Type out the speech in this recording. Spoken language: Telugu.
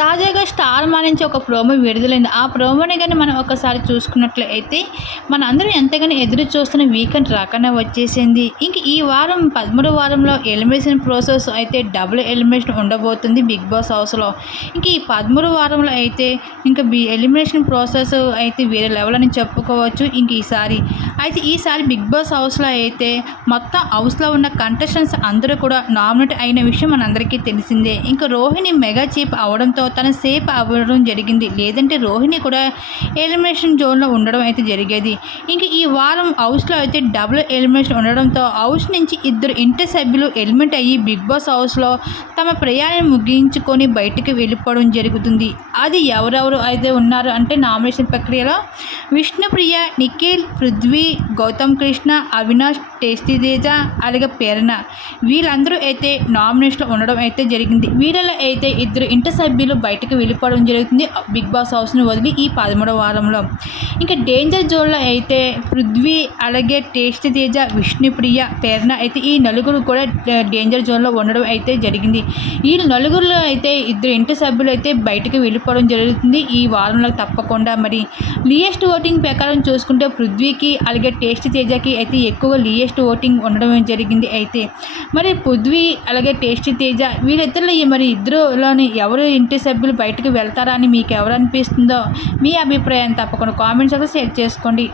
తాజాగా స్టార్ మా నుంచి ఒక ప్రోమో విడుదలైంది. ఆ ప్రోమోని గాని మనం ఒకసారి చూసుకున్నట్లయితే మనందరం ఎంతగానో ఎదురు చూస్తున్న వీకెండ్ రాకనే వచ్చేసింది. ఇంక ఈ వారం 13వ వారంలో ఎలిమినేషన్ ప్రాసెస్ అయితే డబుల్ ఎలిమినేషన్ ఉండబోతుంది బిగ్ బాస్ హౌస్‌లో. ఇంక ఈ 13వ వారంలో అయితే ఇంక ఎలిమినేషన్ ప్రాసెస్ అయితే వేరే లెవెల్ అని చెప్పుకోవచ్చు. ఇంక ఈసారి బిగ్ బాస్ హౌస్‌లో అయితే మొత్తం హౌస్‌లో ఉన్న కంటెస్టెంట్స్ అందరూ కూడా నామినేట్ అయిన విషయం మనందరికీ తెలిసిందే. ఇంక రోహిణి మెగా చీఫ్ అవడంతో తన సేఫ్ అవ్వడం జరిగింది. లేదంటే రోహిణి కూడా ఎలిమినేషన్ జోన్లో ఉండడం అయితే జరిగేది. ఇంక ఈ వారం హౌస్లో అయితే డబుల్ ఎలిమినేషన్ ఉండడంతో హౌస్ నుంచి ఇద్దరు ఇంటి సభ్యులు ఎలిమినేట్ అయ్యి బిగ్ బాస్ హౌస్లో తమ ప్రయాణం ముగించుకొని బయటికి వెళ్ళిపోవడం జరుగుతుంది. అది ఎవరెవరు అయితే ఉన్నారు అంటే నామినేషన్ ప్రక్రియలో విష్ణుప్రియ, నిఖిల్, పృథ్వీ, గౌతమ్ కృష్ణ, అవినాష్, టేస్టీ తేజ, అలాగే ప్రేరణ వీళ్ళందరూ అయితే నామినేషన్లో ఉండడం అయితే జరిగింది. వీళ్ళలో అయితే ఇద్దరు ఇంటి సభ్యులు బయటకు వెళ్ళిపోవడం జరుగుతుంది బిగ్ బాస్ హౌస్ని వదిలి ఈ 13వ వారంలో. ఇంకా డేంజర్ జోన్లో అయితే పృథ్వీ, అలాగే టేస్టీ తేజ, విష్ణుప్రియ, ప్రేరణ అయితే ఈ నలుగురు కూడా డేంజర్ జోన్లో ఉండడం అయితే జరిగింది. ఈ నలుగురిలో అయితే ఇద్దరు ఇంటి సభ్యులు అయితే బయటకు వెళ్ళిపోవడం జరుగుతుంది ఈ వారంలో తప్పకుండా. మరి లీయెస్ట్ ఓటింగ్ ప్రకారం చూసుకుంటే పృథ్వీకి అలాగే టేస్టీ తేజకి అయితే ఎక్కువగా లీయెస్ట్ ఓటింగ్ ఉండడం జరిగింది. అయితే మరి పృథ్వీ అలాగే టేస్టీ తేజ వీళ్ళిద్దరిలో మరి ఇద్దరులోని ఎవరు ఇంటి సభ్యులు బయటకు వెళ్తారా అని మీకు ఎవరు అనిపిస్తుందో మీ అభిప్రాయం తప్పకుండా కామెంట్స్లో షేర్ చేసుకోండి.